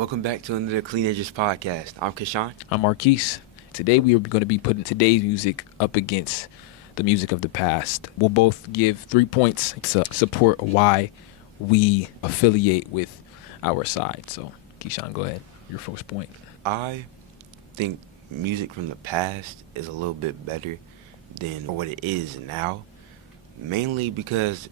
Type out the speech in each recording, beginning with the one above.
Welcome back to another CLEnagers podcast. I'm Kashawn. I'm Marquise. Today we are going to be putting today's music up against the music of the past. We'll both give 3 points to support why we affiliate with our side. So, Keyshawn, go ahead. Your first point. I think music from the past is a little bit better than what it is now, mainly because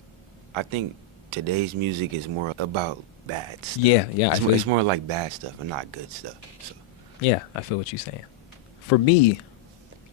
I think today's music is more about bad stuff. Yeah. It's more like bad stuff and not good stuff. So Yeah, I feel what you're saying. For me,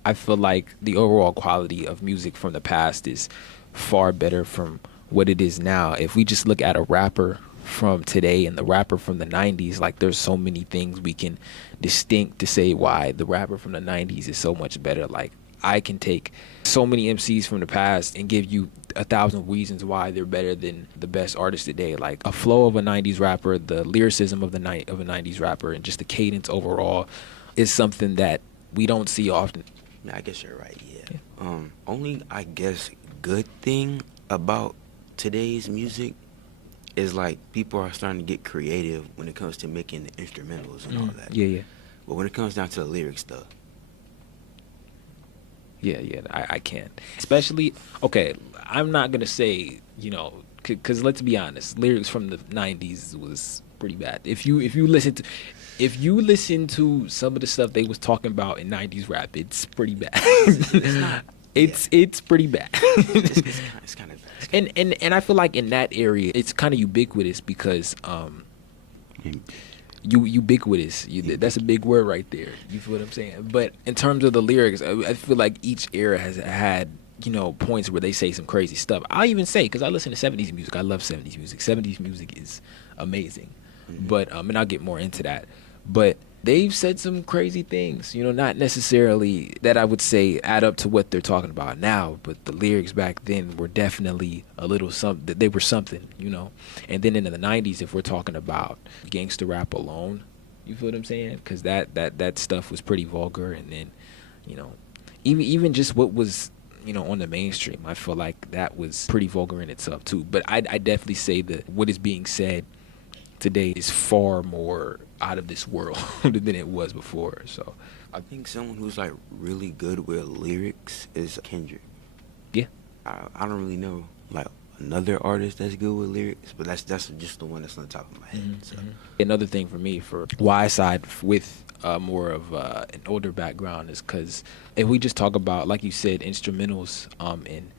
I feel like the overall quality of music from the past is far better from what it is now. If we just look at a rapper from today and the rapper from the 90s, like there's so many things we can distinct to say why the rapper from the 90s is so much better. Like I can take so many MCs from the past and give you 1,000 reasons why they're better than the best artists today. Like a flow of a 90s rapper, the lyricism of a 90s rapper, and just the cadence overall is something that we don't see often. I guess you're right. Yeah. Only I guess good thing about today's music is like people are starting to get creative when it comes to making the instrumentals and all that. Yeah. But when it comes down to the lyrics stuff, Yeah, I can't. Especially, okay, I'm not going to say, because let's be honest, lyrics from the 90s was pretty bad. If you listen to some of the stuff they was talking about in 90s rap, it's pretty bad. It's pretty bad. it's kind of bad. And I feel like in that area, it's kind of ubiquitous because ubiquitous. That's a big word right there. You feel what I'm saying? But in terms of the lyrics, I feel like each era has had points where they say some crazy stuff. I'll even say, because I listen to 70s music, I love 70s music. 70s music is amazing. Mm-hmm. But and I'll get more into that. But they've said some crazy things, not necessarily that I would say add up to what they're talking about now, but the lyrics back then were definitely a little something. They were something, And then in the 90s, if we're talking about gangster rap alone, you feel what I'm saying? Because that stuff was pretty vulgar. And then, even just what was, on the mainstream, I feel like that was pretty vulgar in itself too. But I definitely say that what is being said today is far more out of this world than it was before. So I think someone who's like really good with lyrics is Kendrick. Yeah. I don't really know like another artist that's good with lyrics, but that's just the one that's on the top of my head. Mm-hmm. So another thing for me, for why I side with more of an older background, is because if we just talk about, like you said, instrumentals and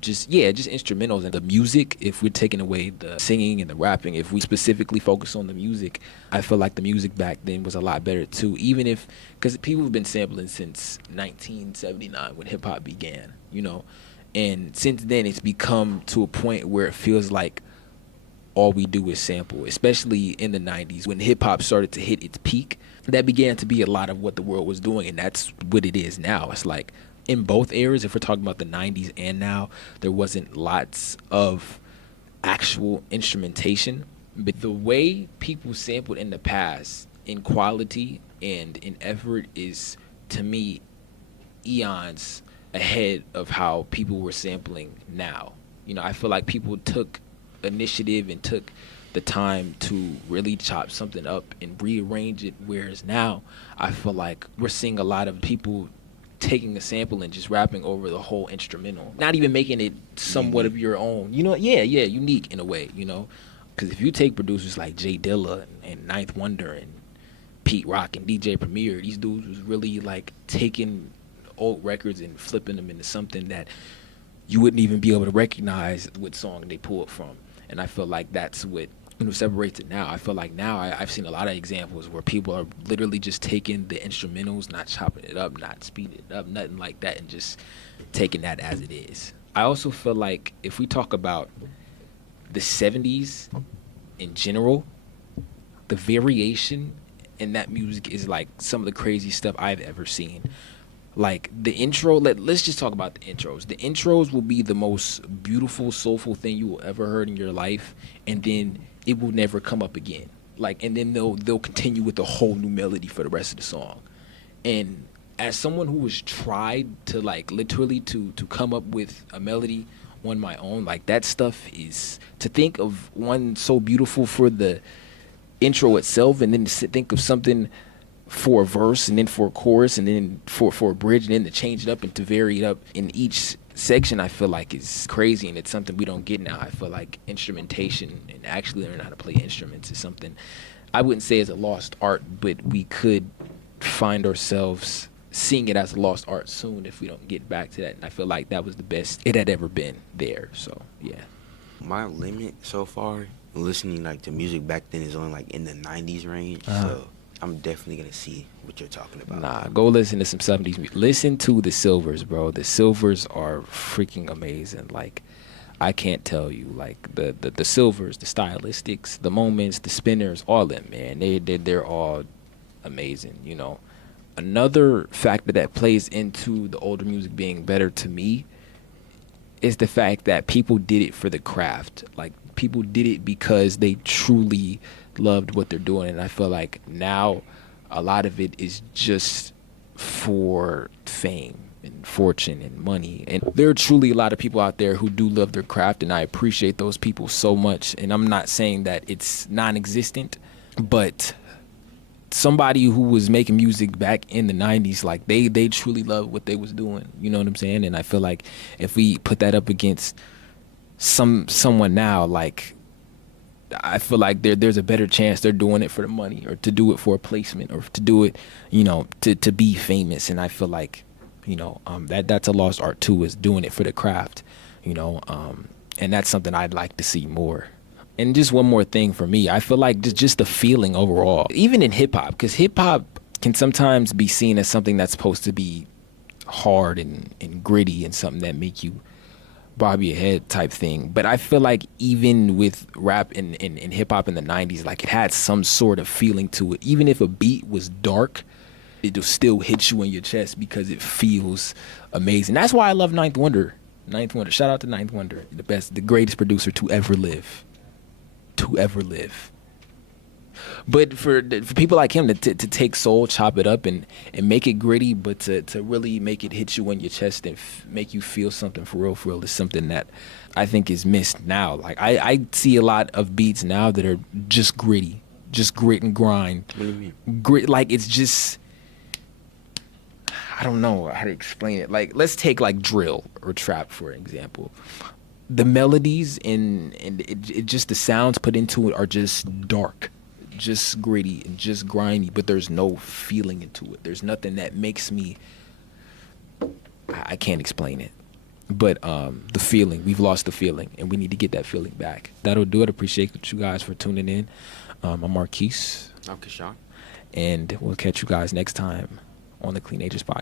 just instrumentals and the music, if we're taking away the singing and the rapping, if we specifically focus on the music, I feel like the music back then was a lot better too, because people have been sampling since 1979 when hip-hop began, and since then it's become to a point where it feels like all we do is sample, especially in the 90s when hip-hop started to hit its peak. That began to be a lot of what the world was doing, and that's what it is now. It's like in both eras, if we're talking about the 90s and now, there wasn't lots of actual instrumentation. But the way people sampled in the past, in quality and in effort, is, to me, eons ahead of how people were sampling now. I feel like people took initiative and took the time to really chop something up and rearrange it, whereas now I feel like we're seeing a lot of people taking a sample and just rapping over the whole instrumental, not even making it somewhat of your own. Unique in a way, because if you take producers like Jay Dilla and Ninth Wonder and Pete Rock and DJ Premier, these dudes was really like taking old records and flipping them into something that you wouldn't even be able to recognize what song they pulled from. And I feel like that's what separates it now. I feel like now I've seen a lot of examples where people are literally just taking the instrumentals, not chopping it up, not speeding it up, nothing like that, and just taking that as it is. I also feel like if we talk about the 70s in general, the variation in that music is like some of the crazy stuff I've ever seen. Like the intro, let's just talk about the intros. The intros will be the most beautiful, soulful thing you will ever heard in your life, and then it will never come up again. Like, and then they'll continue with a whole new melody for the rest of the song. And as someone who has tried to like literally to come up with a melody on my own, like that stuff is, to think of one so beautiful for the intro itself, and then to think of something for a verse, and then for a chorus, and then for a bridge, and then to change it up and to vary it up in each section, I feel like is crazy, and it's something we don't get now. I feel like instrumentation and actually learning how to play instruments is something I wouldn't say is a lost art, but we could find ourselves seeing it as a lost art soon if we don't get back to that. And I feel like that was the best it had ever been there. So yeah. My limit so far listening like to music back then is only like in the 90s range. So I'm definitely gonna see what you're talking about. Nah, go listen to some 70s music. Listen to the Silvers, bro. The Silvers are freaking amazing. Like, I can't tell you, like the Silvers, the stylistics, the moments, the spinners, all of them, man. They're all amazing. You know, another factor that plays into the older music being better to me is the fact that people did it for the craft. Like, people did it because they truly loved what they're doing, and I feel like now a lot of it is just for fame and fortune and money. And there are truly a lot of people out there who do love their craft, and I appreciate those people so much. And I'm not saying that it's non-existent, but somebody who was making music back in the 90s, like they truly loved what they was doing. You know what I'm saying? And I feel like if we put that up against someone now, like, I feel like there's a better chance they're doing it for the money, or to do it for a placement, or to do it, you know, to be famous. And I feel like, you know, that's a lost art too, is doing it for the craft, you know, and that's something I'd like to see more. And just one more thing for me, I feel like just the feeling overall, even in hip hop, because hip hop can sometimes be seen as something that's supposed to be hard and gritty and something that make you bob your head type thing. But I feel like even with rap and hip hop in the 90s, like, it had some sort of feeling to it. Even if a beat was dark, it'll still hit you in your chest because it feels amazing. That's why I love Ninth Wonder. Ninth Wonder. Shout out to Ninth Wonder. The greatest producer to ever live. To ever live. But for people like him to take soul, chop it up, and make it gritty, but to really make it hit you in your chest and make you feel something for real is something that I think is missed now. Like, I see a lot of beats now that are just gritty, just grit and grind. What do you mean? Grit, like, it's just, I don't know how to explain it. Like, let's take like drill or trap for example. The melodies and it just the sounds put into it are just dark, just gritty and just grimy, but there's no feeling into it. There's nothing that makes me, I can't explain it. But the feeling, we've lost the feeling, and we need to get that feeling back. That'll do it. Appreciate you guys for tuning in. I'm Marquise. I'm Kashawn. And we'll catch you guys next time on the CLEnagers podcast.